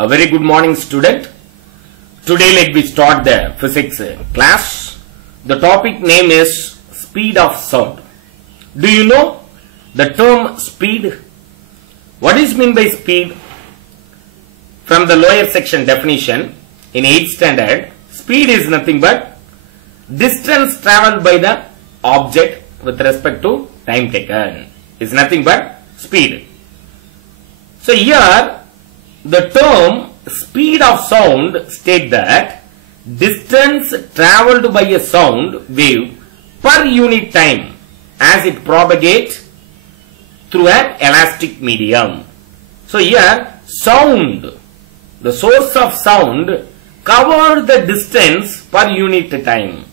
A very good morning, student. Today let me start the physics class. The topic name is speed of sound. Do you know the term speed? What is meant by speed? From the lower section definition in 8th standard, speed is nothing but distance traveled by the object with respect to time taken. Is nothing but speed. So here the term speed of sound state that distance traveled by a sound wave per unit time as it propagates through an elastic medium. So here sound, the source of sound, covered the distance per unit time.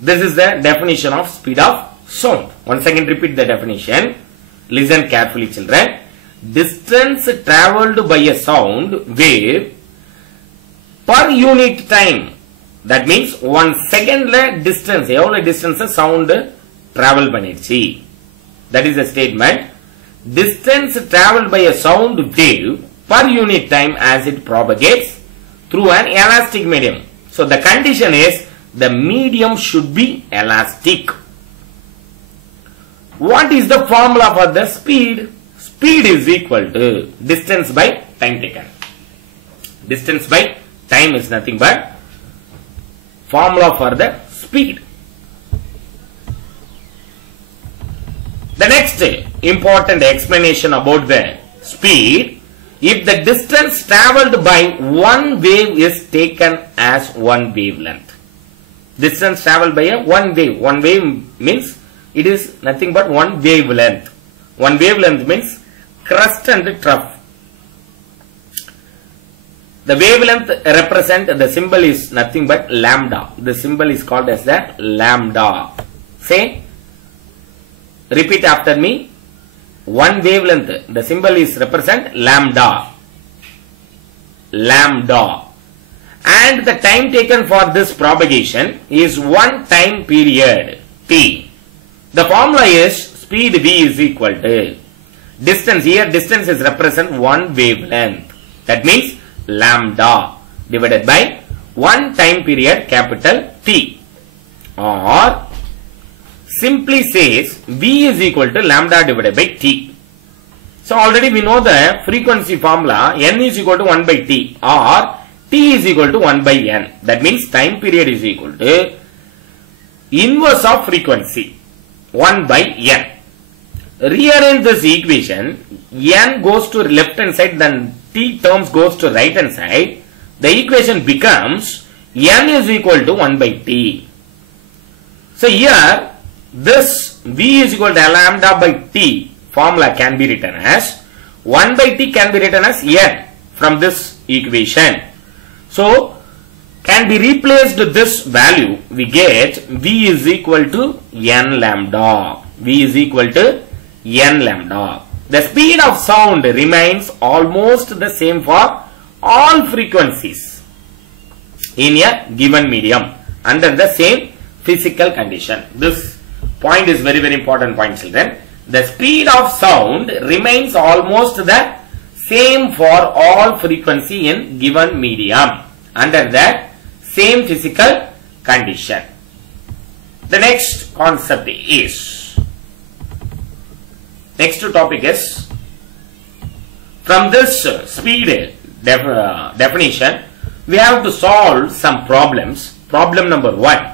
This is the definition of speed of sound. Once again repeat the definition. Listen carefully, children. Distance traveled by a sound wave per unit time. That means 1 second distance. Evlo distance sound travel panichi. That is the statement. Distance traveled by a sound wave per unit time as it propagates through an elastic medium. So the condition is the medium should be elastic. What is the formula for the speed? Speed is equal to distance by time taken. Distance by time is nothing but formula for the speed. The next important explanation about the speed, if the distance traveled by one wave is taken as one wavelength. Distance traveled by one wave. One wave means it is nothing but one wavelength. One wavelength means crest and trough. The wavelength represent, the symbol is nothing but lambda. The symbol is called as the lambda. Say, repeat after me. One wavelength, the symbol is represent lambda. Lambda. And the time taken for this propagation is one time period, t. The formula is speed v is equal to distance. Here distance is represent one wavelength. That means lambda divided by one time period, capital T. Or simply says v is equal to lambda divided by t. So already we know the frequency formula, n is equal to 1 by t or t is equal to 1 by n. That means time period is equal to inverse of frequency, 1 by n. Rearrange this equation, n goes to left hand side, then t terms goes to right hand side. The equation becomes n is equal to 1 by t. So here this v is equal to lambda by t formula can be written as 1 by t can be written as n from this equation. So can be replaced this value, we get v is equal to n lambda. V is equal to n lambda. The speed of sound remains almost the same for all frequencies in a given medium under the same physical condition. This point is very important point, children. The speed of sound remains almost the same for all frequency in given medium under the same physical condition. The next concept is, next topic is, from this speed definition, we have to solve some problems. Problem number 1.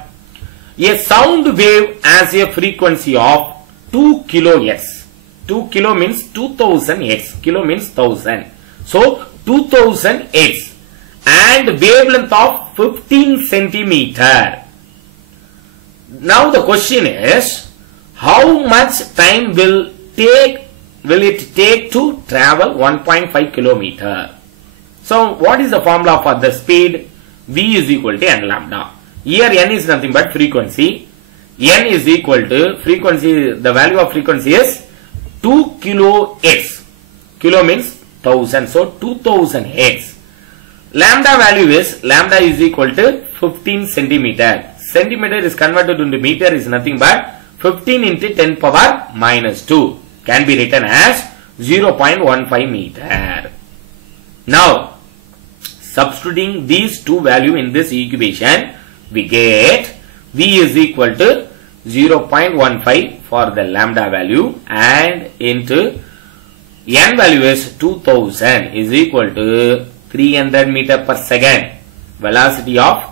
A sound wave has a frequency of 2 kilohertz. 2 kilo means 2000 hertz. Kilo means 1000. So 2000 hertz and wavelength of 15 centimeter. Now the question is, how much time will it take to travel 1.5 kilometer? So what is the formula for the speed? V is equal to n lambda. Here n is nothing but frequency. N is equal to frequency, the value of frequency is 2 kilohertz. Kilo means 1000. So 2000 hertz. Lambda value is, lambda is equal to 15 centimeter. Centimeter is converted into meter is nothing but 15 into 10 power minus 2. Can be written as 0.15 meter. Now, substituting these two values in this equation, we get V is equal to 0.15 for the lambda value and into N value is 2000 is equal to 300 meter per second. Velocity of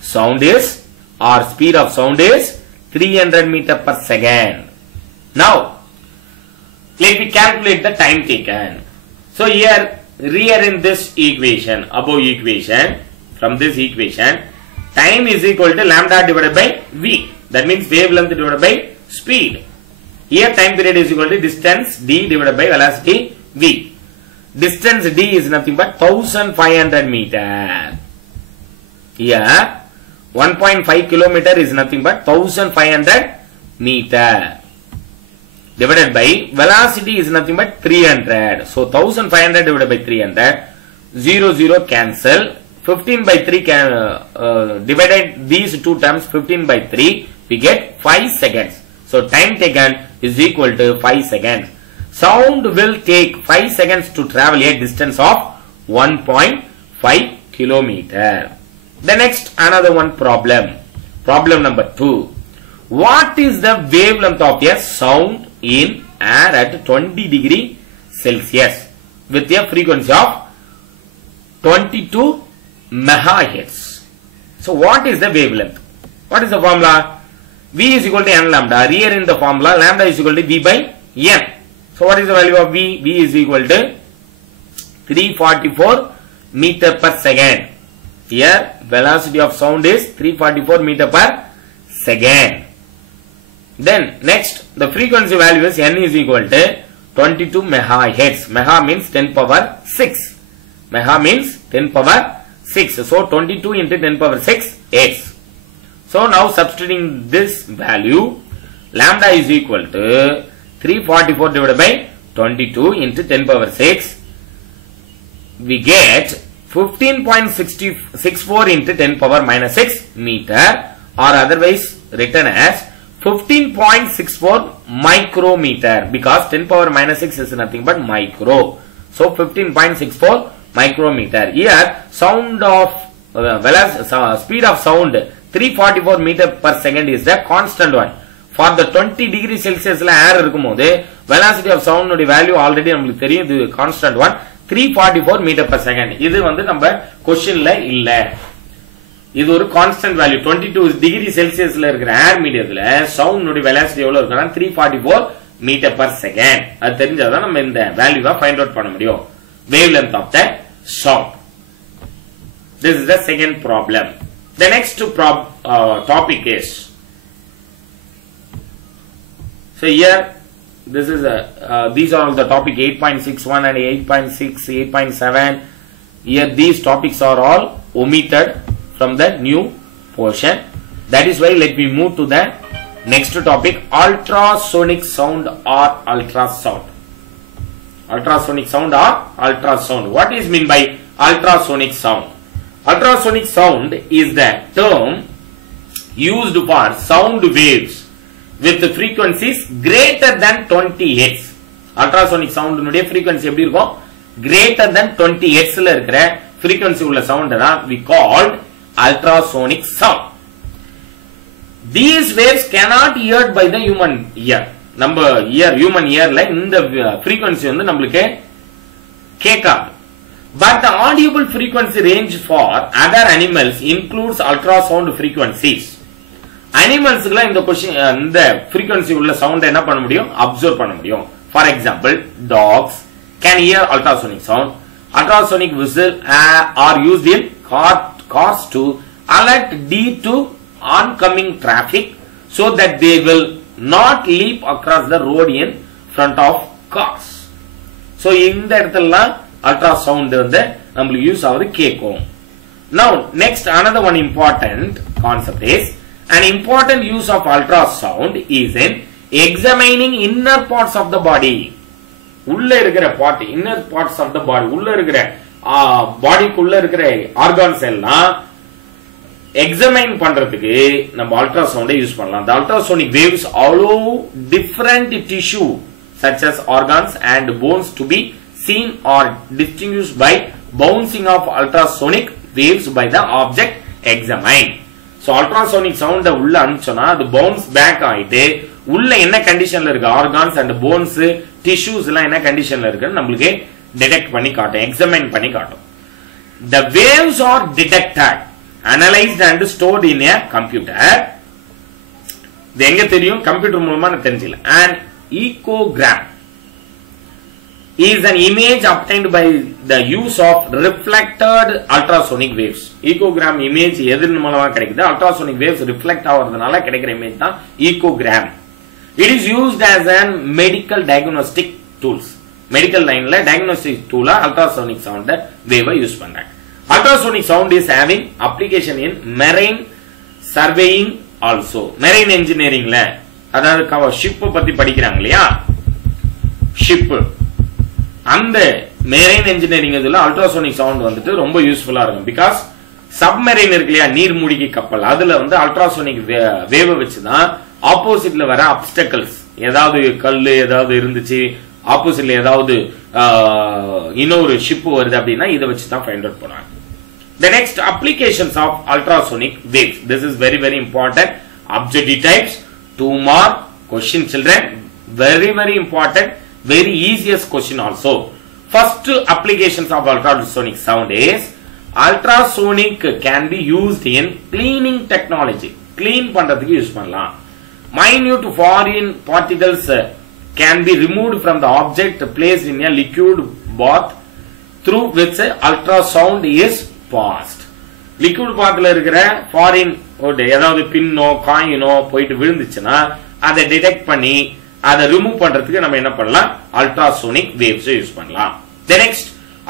sound is or speed of sound is 300 meter per second. Now, let me calculate the time taken. So here in this equation, above equation, from this equation, time is equal to lambda divided by V. That means wavelength divided by speed. Here time period is equal to distance d divided by velocity v. Distance d is nothing but 1500 meter. Here 1.5 kilometer is nothing but 1500 meter. Divided by velocity is nothing but 300. So 1500 divided by 300. 0 0 cancel. 15 by 3 can divided these two terms 15 by 3. We get 5 seconds. So time taken is equal to 5 seconds. Sound will take 5 seconds to travel a distance of 1.5 kilometer. The next another one problem. Problem number 2. What is the wavelength of a sound in air at 20 degree Celsius with a frequency of 22 megahertz? So what is the wavelength? What is the formula? V is equal to n lambda. Here in the formula, lambda is equal to V by n. So what is the value of V? V is equal to 344 meter per second. Here velocity of sound is 344 meter per second. Then next the frequency value is n is equal to 22 megahertz. Mega means 10 power 6. Mega means 10 power 6. So 22 into 10 power 6 hertz. So now substituting this value, lambda is equal to 344 divided by 22 into 10 power 6. We get 15.64 into 10 power minus 6 meter, or otherwise written as 15.64 micrometer, because 10 power minus 6 is nothing but micro. So 15.64 micrometer. Here sound of speed of sound 344 meter per second is the constant one. For the 20 degree Celsius air irukumbodhu velocity of sound value already namakku theriyum, idu constant one 344 meter per second. Idu vandu நம்ம question la illa. இது ஒரு constant value 22 degree Celsius la irukra air medium la sound nodi velocity evlo irukana 344 meter per second. அது தெரிஞ்சாதான் நம்ம இந்த value find out பண்ண முடியும். Wavelength of the sound. This is the second problem. The next topic is, so here this is these are all the topic 8.61 and 8.6, 8.7. Here these topics are all omitted from the new portion. That is why let me move to the next topic, ultrasonic sound or ultrasound. Ultrasonic sound or ultrasound. What is meant by ultrasonic sound? Ultrasonic sound is the term used for sound waves with frequencies greater than 20 Hz. Ultrasonic sound nude frequency eppadi irukum? Greater than 20 Hz la irukra frequency ulla sound da we called ultrasonic sound. These waves cannot heard by the human ear. நம்ம human ear la இந்த frequency வந்து நமக்கு கேட்காது. But the audible frequency range for other animals includes ultrasound frequencies. Animals la இந்த இந்த frequency உள்ள sound என்ன பண்ண முடியும்? Observe பண்ண முடியும். For example, dogs can hear ultrasonic sound. Ultrasonic whistles are used in cars to alert due to oncoming traffic so that they will not leap across the road in front of cars. So இந்த இடத்துல ultrasound வந்து நம்மளுக்கு use ஆகுது கேட்கும். Now next another one important concept is, an important use of ultrasound is in examining inner parts of the body. உள்ள இருக்கிற part, inner parts of the body, உள்ள இருக்கிற பாடிக்குள்ள இருக்கிற ஆர்கான்ஸ் எல்லாம் examine பண்றதுக்கு நம்ம ultrasound யூஸ் பண்ணலாம். The ultrasonic waves allow different tissue such as organs and bones to be seen or distinguished by bouncing of ultrasonic waves by the object examined. So ultrasonic sound உள்ள அனுப்பிச்சோனா அது bounce back ஆயிட்டு உள்ள என்ன கண்டிஷன்ல இருக்கு organs and bones tissues எல்லாம் என்ன கண்டிஷன்ல இருக்குன்னு நமக்கு டிடெக்ட் பண்ணி காட்டும், எக்ஸாமைன் பண்ணி காட்டும். The waves are detected, analyzed and stored in a computer. இது எங்க தெரியும்? கம்ப்யூட்டர் மூலமா தெரிஞ்சிக்கலாம். And echogram is an image obtained by the use of reflected ultrasonic waves. Echogram image எதன் மூலமா கிடைக்குது? ultrasonic waves reflect ஆவறதுனால கிடைக்கிற image தான் echogram. It is used as an medical diagnostic tools. Medical lineல diagnostic tool ultrasonic sound wave use பண்றாங்க. Ultrasonic sound is having application in marine surveying also. Marine engineeringல அதாவது ship பத்தி படிக்கிறாங்க இல்லையா? ship அந்த marine engineering இதுல ultrasonic sound வந்துட்டு ரொம்ப யூஸ்ஃபுல்லா இருக்கும். பிகாஸ் சப்மரைன் இருக்கு இல்லையா, நீர்மூழ்கி கப்பல், அதுல வந்து அல்ட்ராசோனிக் வேவ வச்சுதான் ஆப்போசிட்ல வர அப்டக்கல்ஸ், ஏதாவது கல்லு ஏதாவது இருந்துச்சு, ஆப்போசிட்ல ஏதாவது இன்னொரு ஷிப் வருது அப்படின்னா இதை வச்சுதான் ஃபைண்ட் அவுட் பண்ணுவாங்க. The next applications of ultrasonic waves. This is very very important. Objective types, 2 mark question children, very very important. Very easiest question also. First applications of ultrasonic sound is ultrasonic can be used in cleaning technology. Clean பண்றதுக்கு use பண்ணலாம். Minute foreign particles can be removed from the object placed in a liquid bath through which ultrasound is passed. Liquid bathல இருக்கிற foreign ஏதாவது பின்னோ காயினோ போயிட்டு விழுந்துச்சுன்னா அதை detect பண்ணி அதை remove பண்றதுக்கு நம்ம என்ன பண்ணலாம்? அல்ட்ராசோனிக் வேவ்ஸ் யூஸ் பண்ணலாம். The next,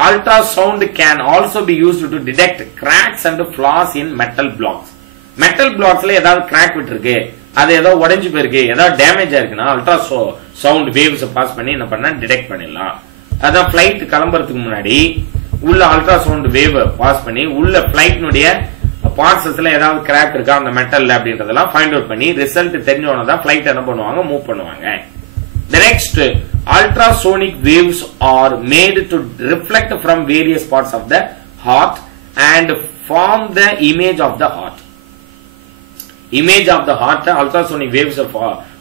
ultrasound can also be used to detect cracks and flaws in metal blocks. Metal blocksல ஏதாவது கிராக் விட்டுருக்கு, அது ஏதாவது உடைஞ்சு போயிருக்கு, ஏதாவது டேமேஜ் ஆயிருக்குன்னா அல்ட்ராசவுண்ட் வேவ்ஸ் பாஸ் பண்ணி என்ன பண்ணா டிடெக்ட் பண்ணிடலாம். அதான் பிளைட் கிளம்புறதுக்கு முன்னாடி உள்ள அல்ட்ராசவுண்ட் வேவ் பாஸ் பண்ணி உள்ள பிளைட்னுடைய பார்ட்ஸ்ல ஏதாவது கிராக் இருக்கா அந்த மெட்டல்ல அப்படின்றதெல்லாம் ஃபைண்ட் அவுட் பண்ணி ரிசல்ட் தெரிஞ்சவன தான் ஃளைட் என்ன பண்ணுவாங்க? மூவ் பண்ணுவாங்க. The next, ultrasonic waves are made to reflect from various parts of the heart and form the image of the heart. Image of the heart ultrasonic waves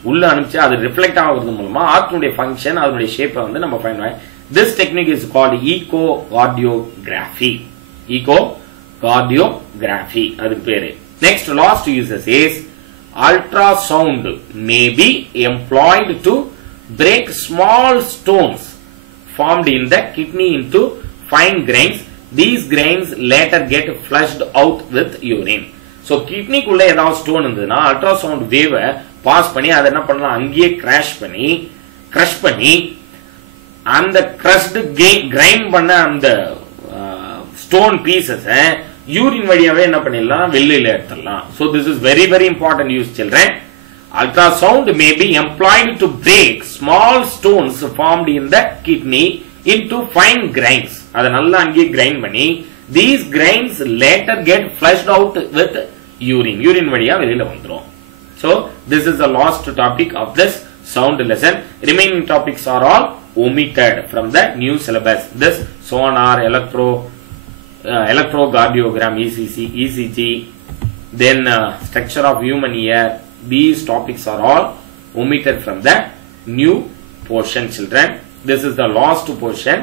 உள்ள அனுப்பிச்சு அது reflect ஆகுறது மூலமா ஹார்ட்னுடைய function அதனுடைய ஷேப்பை வந்து நம்ம ஃபைண்ட் பண்ணலாம். This technique is called echocardiography. Echocardiography அதுக்கு பேரு. Next, last uses is ultrasound may be employed to break small stones formed in the kidney into fine grains. These grains later get flushed out with urine. So kidney குள்ள ஏதாவது stone இருந்ததுன்னா ultrasound வேவ pass பண்ணி அதை என்ன பண்ணலாம்? அங்கேயே crush பண்ணி அந்த கிரஷ்டு கிரைண்ட் பண்ண அந்த ஸ்டோன் பீசஸ் யூரின் வழியாவே என்ன பண்ணிடலாம்? வெளியில எடுத்துடலாம். So this is very very important use children. Ultrasound may be employed to break small stones formed in the kidney into fine grains. அதை நல்லா அங்கே கிரைண்ட் பண்ணி these grains later get flushed out with urine. Urine வழியா வெளியில வந்துரும். So this is the last topic of this sound lesson. Remaining topics are all omitted from the new syllabus. This sonar, electrocardiogram, ECG, then structure of human ear. These topics are all omitted from the new portion children. This is the last portion,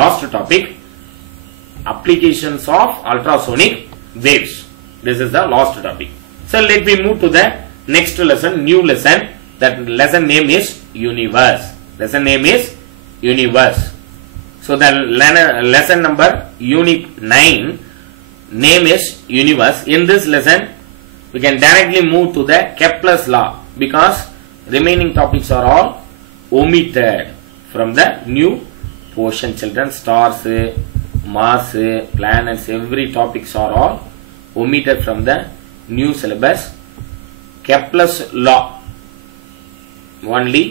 last topic, applications of ultrasonic waves. This is the last topic. So let me move to the next lesson, new lesson. That lesson name is universe. Lesson name is universe. So the lesson number unit 9 name is universe. In this lesson we can directly move to the Kepler's law because remaining topics are all omitted from the new portion children. Stars, Mars, planets, every topics are all omitted from the new syllabus. Kepler's law only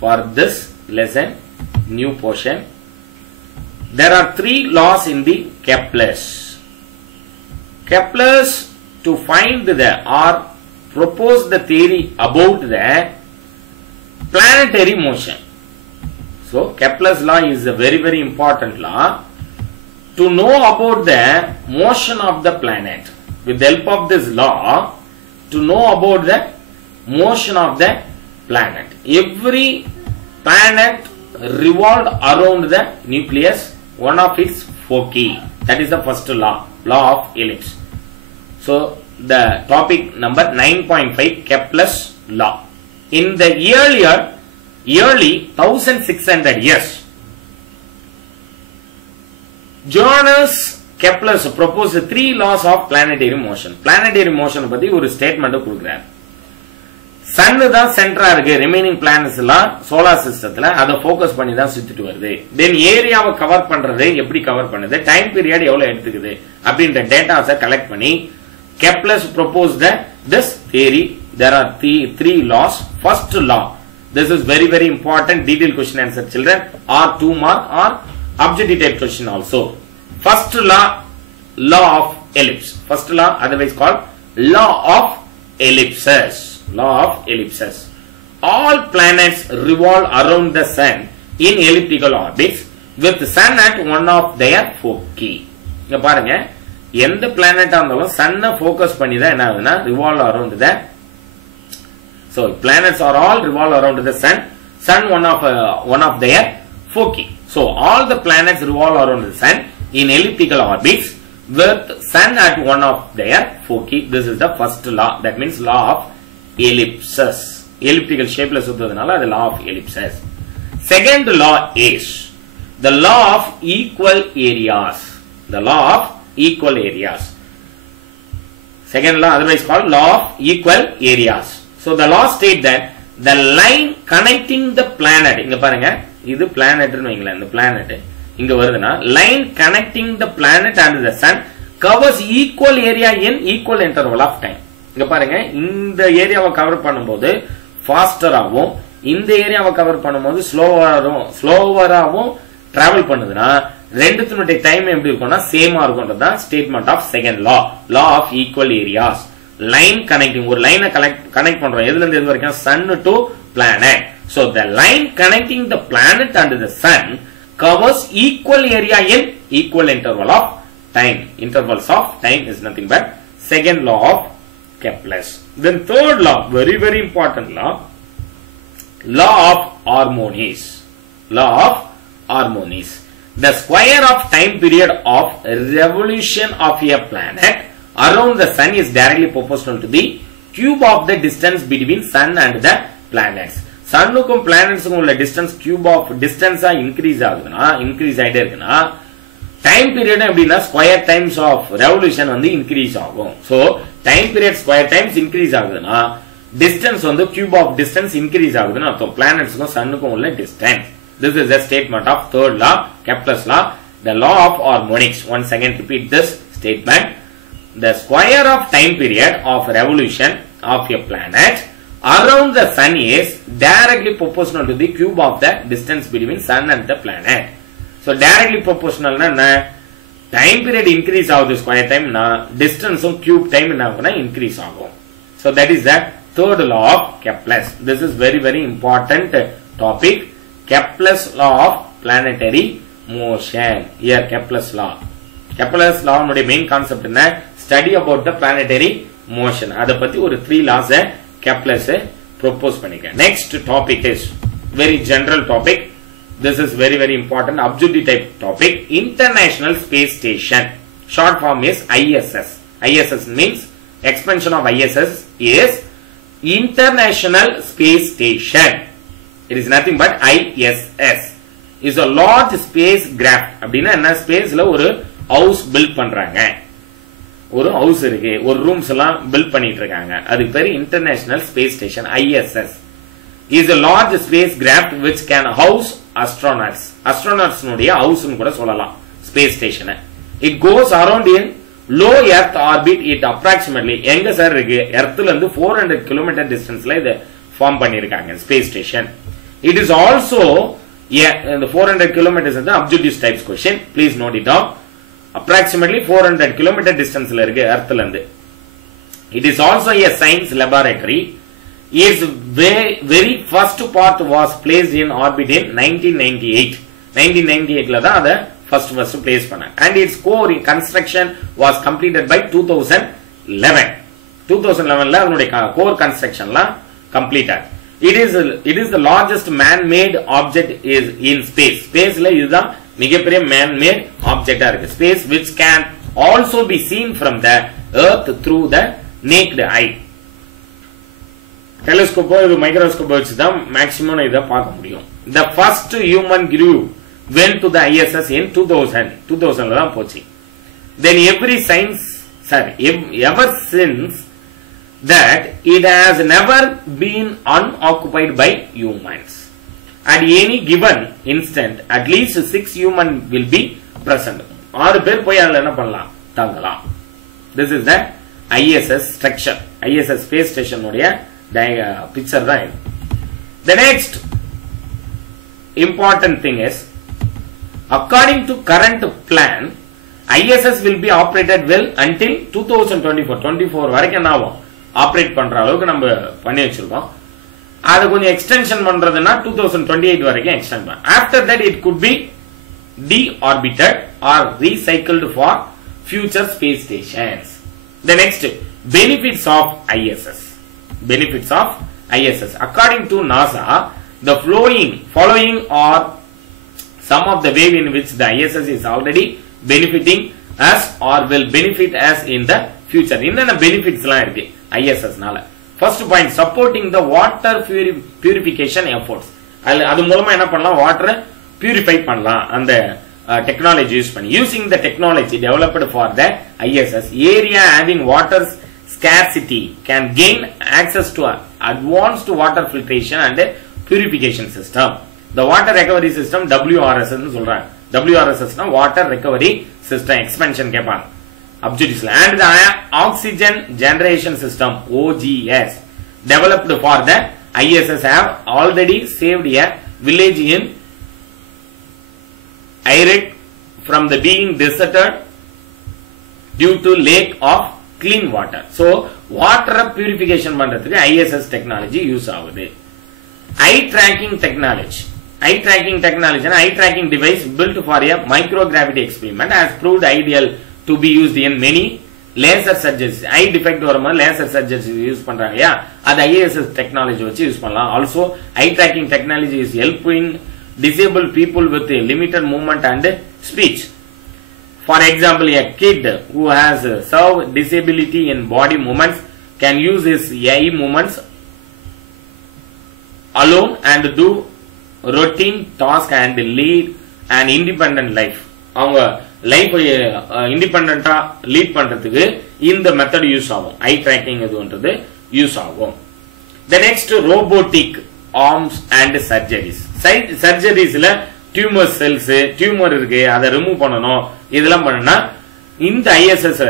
for this lesson, new portion. There are 3 laws in the Keplers. Keplers to find the or propose the theory about the planetary motion. So Kepler's law is a very very important law. to know about the motion of the planet. With the help of this law, to know about the motion of the planet. Every planet revolved around the nucleus, one of its foci. That is the first law, law of ellipse. So the topic number 9.5, Kepler's law. In the early 1600 years, Johannes Kepler proposed 3 laws of planetary motion. Planetary motion பத்தி ஒரு statement கொடுக்கிறார். Sun தான் சென்டரா இருக்கு, remaining planets எல்லாம் solar சிஸ்டத்துல அதை focus பண்ணி தான் சுத்திட்டு வருது. தென் ஏரியாவை கவர் பண்றது எப்படி கவர் பண்ணுது, டைம் பீரியட் எவ்வளவு எடுத்துக்குது அப்படின்ற டேட்டாஸை கலெக்ட் பண்ணி Kepler proposed this theory. There are three laws. First law. This is very very important. Detailed question answer, children. Or 2 mark or objective type question also. First law, law of ellipse. First law, otherwise called law of ellipses. Law of ellipses. All planets revolve around the sun in elliptical orbits with the sun at one of their foci. இங்க பாருங்க, எந்த பிளானட்டா இருந்தாலும் சன்னை focus பண்ணி தான் என்ன ஆகுதுன்னா revolve around the. So planets are all revolve around the sun. Sun one of their foci. So all the planets revolve around the sun in elliptical orbits with sun at one of their foci. This is the first law. That means law of ellipses. Elliptical shape la suttadanaala adu law of ellipses. Second law is the law of equal areas. The law of equal areas. Second law, otherwise called law of equal areas. So the law states that the line connecting the planet, inga parunga, idu planet nu veingala, indha planet inga varuduna, line connecting the planet and the sun covers equal area in equal interval of time. Inga parunga, இந்த ஏரியாவை cover பண்ணும்போது faster ஆகும், இந்த ஏரியாவை cover பண்ணும்போது ஸ்லோவராவும் travel பண்ணுதுன்னா ரெண்டுத்துனுடைய time எப்படி இருக்கும்னா சேமா இருக்கும்ன்றது தான் statement of second law, law of equal areas. Line connecting, ஒரு லைனை கனெக்ட் பண்றோம், எதுல இருந்து எது வரைக்கும், sun to planet. So the line connecting the planet and the sun covers equal area in equal interval of time. Intervals of time is nothing but second law of Kepler's. Then third law, very very important law, law of harmonies. Law of harmonies. The square of time period of revolution of a planet around the sun is directly proportional to the cube of the distance between sun and the planets. Sunnukum planetsukum ulla distance, cube of distance increase aguduna, increase aide irukuna, time period எப்படினா square times of revolution வந்து increase ஆகும். So time period square times increase ஆகுதுனா distance வந்து cube of distance increase ஆகுதுனா அர்த்தம். planetsக்கும் sunnukum உள்ள distance. This is the statement of third law, Kepler's law, the law of harmonics. Once again repeat this statement. The square of time period of revolution of a planet around the sun is directly proportional to the cube of the distance between sun and the planet. So directly proportional na time period increase ஆகுது square time na distance cube time என்ன ஆகும்னா increase ஆகும். So that is the third law of Kepler's. This is very very important topic. Kepler's law of planetary motion. Here Kepler's law. Kepler's law உடைய main concept என்ன, study about the planetary motion. அத பத்தி ஒரு 3 laws Kepler's propose பண்ணிருக்காங்க. Next topic is very general topic. This is very very important objective type topic. International Space Station. Short form is ISS. ISS means expansion of ISS is International Space Station. It is nothing but ISS. Is a large space craft. அப்படினா என்ன, ஸ்பேஸ்ல ஒரு house build பண்றாங்க, ஒரு house இருக்கு, ஒரு rooms எல்லாம் build பண்ணிட்டு இருக்காங்க, அதுக்கு பேரு international space station. ISS is a large space craft which can house astronauts. Astronauts உடைய ஹவுஸ் னு கூட சொல்லலாம் ஸ்பேஸ் ஸ்டேஷனை. It goes around in low earth orbit. It approximately எங்க சார் இருக்கு, எர்த்ல இருந்து 400 km டிஸ்டன்ஸ்ல இத ஃபார்ம் பண்ணிருக்காங்க space station. It is also the 400 km is the objective types question. Please note it down. Approximately 400 km distance la irukku earth la irundhu. It is also a science laboratory. Its very first part was placed in orbit in 1998. 1998 la da adha first place பண்ண. And its core construction was completed by 2011. 2011 ல அதனுடைய core construction லாம் completed. It is the largest man-made object is in space. Space ல இதுதான் மிகப்பெரிய man-made object இருக்கு. Space which can also be seen from the earth through the naked eye. Telescope or microscope வச்சு தான் maximum இத பார்க்க முடியும். The first human crew went to the ISS in 2000 ல தான் போச்சு. Then ever since that it has never been unoccupied by humans. At any given instant, at least 6 humans will be present. 6 பேர் போய் அதுல என்ன பண்ணலாம்? தங்கலாம். This is the ISS structure. ISS space station உடைய picture தான் இது. The next important thing is, according to current plan, ISS will be operated well until 2024 வரைக்கும் என்ன ஆகும்? ஆப்ரேட் பண்ற அளவுக்கு நம்ம பண்ணி வச்சிருக்கோம். அது கொஞ்சம் எக்ஸ்டென்ஷன் பண்றதுன்னா 2028 வரைக்கும் எக்ஸ்டெண்ட் பண்ணலாம். After that it could be deorbited or recycled for future space stations. The next, benefits of ISS. Benefits of ISS. According to NASA, the following are some of the ways in which the ISS is already benefiting us or will benefit us in the future. என்னென்ன benefits எல்லாம் இருக்கு ISS நால? First point, supporting the water purification efforts. அது மூலமா என்ன பண்ணலாம்? வாட்டரை purify பண்ணலாம் அந்த technology use பண்ணி. Using the technology developed for the ISS, area having water scarcity can gain access to advanced water filtration and purification system. The water recovery system WRS ன்னு சொல்றாங்க. WRS னா water recovery system expansion கேட்பாங்க. And the oxygen generation system OGS developed for the ISS have already saved a village in Iraq from the being deserted due to lack of clean water. So water purification பண்றதுக்கு ISS technology use ஆகுது. Eye tracking technology. Eye tracking technology and eye tracking device built for a microgravity experiment has proved ideal to be used in many laser surgeries. Eye defect வரும்போது laser surgeries use பண்றாங்கயா, அது ISS technology வச்சு use பண்ணலாம். Also eye tracking technology is helping disabled people with a limited movement and speech. For example, a kid who has served disability in body movements can use his eye movements alone and do routine tasks and lead an independent life. அவங்க life இண்டிபெண்டன்ட்டா lead பண்றதுக்கு இந்த method use ஆகும். Eye tracking இதுன்றது use ஆகும். The next, robotic arms and surgeries. சர்ஜரிஸ்ல tumour cells tumour இருக்கு, அதை ரிமூவ் பண்ணணும். இதெல்லாம் பண்ணா இந்த ISS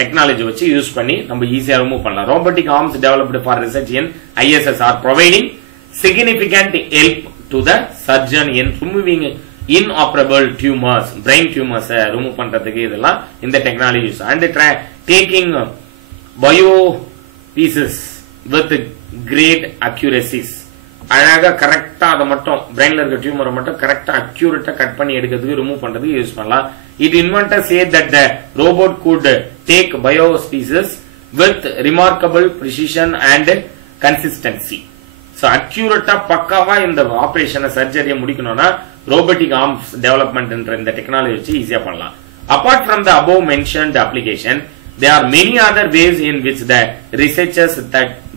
டெக்னாலஜி வச்சு யூஸ் பண்ணி நம்ம ஈஸியா ரிமூவ் பண்ணலாம். robotic arms developed for research in ISS are providing significant help to the surgeon in removing inoperable tumors, brain tumors remove பண்றதுக்கு இதெல்லாம் இந்த technology use. And taking bio pieces with great accuracies. அழகா கரெக்டா அதை மட்டும் பிரெயின்ல இருக்க டியூமரை மட்டும் கரெக்டா அக்யூரேட்டா கட் பண்ணி எடுக்கிறதுக்கு ரிமூவ் பண்றதுக்கு யூஸ் பண்ணலாம். It inventor said that the robot could take bio pieces with remarkable precision and consistency. So accurate பக்காவா இந்த ஆபரேஷனை சர்ஜரியை முடிக்கணும்னா robotic arms development என்ற இந்த டெக்னாலஜி வச்சு ஈஸியா பண்ணலாம். Apart from the above mentioned application, there are many other ways in which the researchers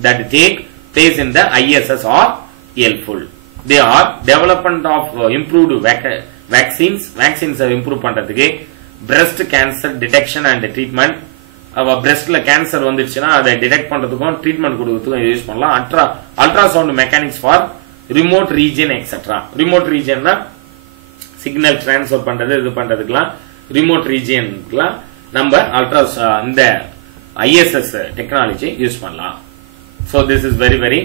that take place in the ISS are helpful. They are development of improved vaccines improve பண்றதுக்கு, breast cancer detection and treatment. breastல cancer வந்துச்சுன்னா அதை detect பண்றதுக்கும் treatment கொடுக்கிறதுக்கும் use பண்ணலாம். ultrasound mechanics for remote region etc. remote region signal transfer பண்றது இது பண்றதுக்குலாம் ரிமோட் ரீஜியன்க்குலாம் நம்ம இந்த ISS டெக்னாலஜி யூஸ் பண்ணலாம். So this is very very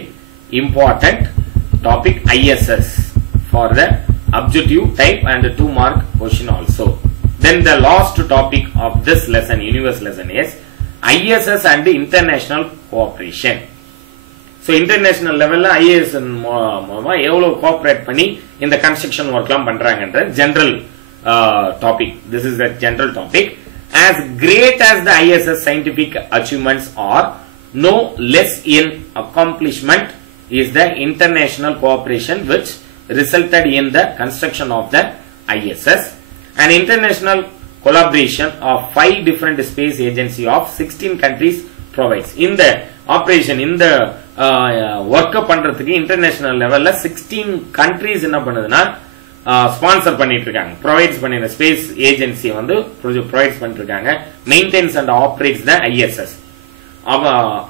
important topic, ISS, for the objective type and 2 mark question also. Then the last topic of this lesson, universe lesson, is ISS and international cooperation. So international level ISS மூலமா எவ்வளவு cooperate பண்ணி இந்த construction ஒர்க்லாம் பண்றாங்கன்ற general topic. This is the general topic. As great as the ISS scientific achievements are, no less in accomplishment is the international cooperation which resulted in the construction of the ISS. An international collaboration of 5 different space agencies of 16 countries provides. In the operation, in the work பண்றதுக்கு international level 16 countries என்ன பண்ணுதுன்னா sponsor பண்ணிட்டு இருக்காங்க. Provides பண்ணின space agency வந்து provides பண்ணிட்டு இருக்காங்க. Maintenance and operates the ISS.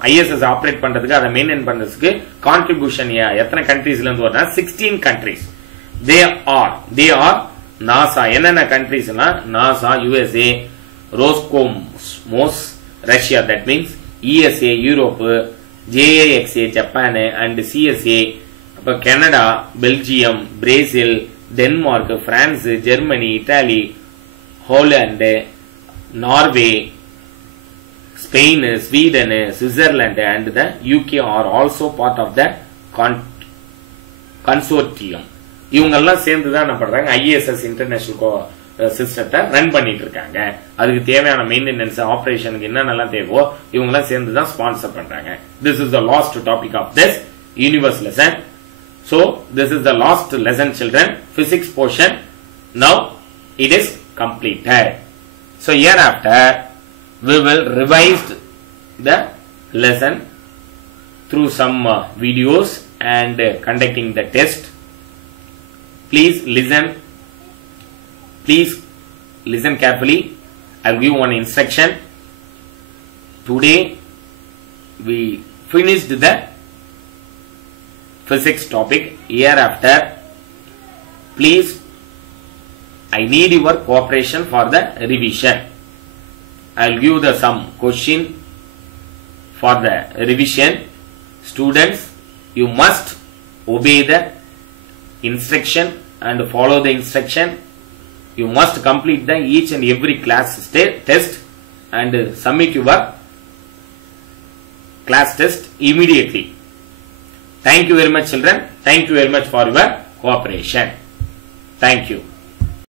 ISS operate பண்றதுக்கு அதை மெயின்டைன் பண்றதுக்கு கான்ட்ரிபியூஷன் எத்தனை கண்ட்ரீஸ்ல இருந்து வருதுன்னா 16 கண்ட்ரீஸ். They are NASA. என்னென்ன கண்ட்ரீஸ்னா NASA, USA, Roscosmos Russia, that means ESA Europe, JAXA Japan and CSA அப்ப Canada, Belgium, Brazil, Denmark, France, Germany, Italy, Holland, Norway, Spain, Sweden, Switzerland and the UK are also part of the consortium. இவங்கெல்லாம் சேர்ந்து தான் என்ன பண்றாங்க ISS international சிஸ்டத்தை run பண்ணிட்டு இருக்காங்க. அதுக்கு தேவையான மெயின்டெனன்ஸ் ஆபரேஷனுக்கு என்னென்னலாம் தேவையோ இவங்கெல்லாம் சேர்ந்து தான் ஸ்பான்சர் பண்றாங்க. This is the last topic of this universe lesson. So this is the last lesson, children. Physics portion. Now it is completed. So hereafter we will revise the lesson through some videos and conducting the test. Please listen carefully. I will give one instruction. Today we finished the physics topic. Hereafter please I need your cooperation for the revision. I will give some question for the revision. Students, you must obey the instruction and follow the instruction. You must complete the each and every class test and submit your class test immediately. Thank you very much, children. Thank you very much for your cooperation. Thank you.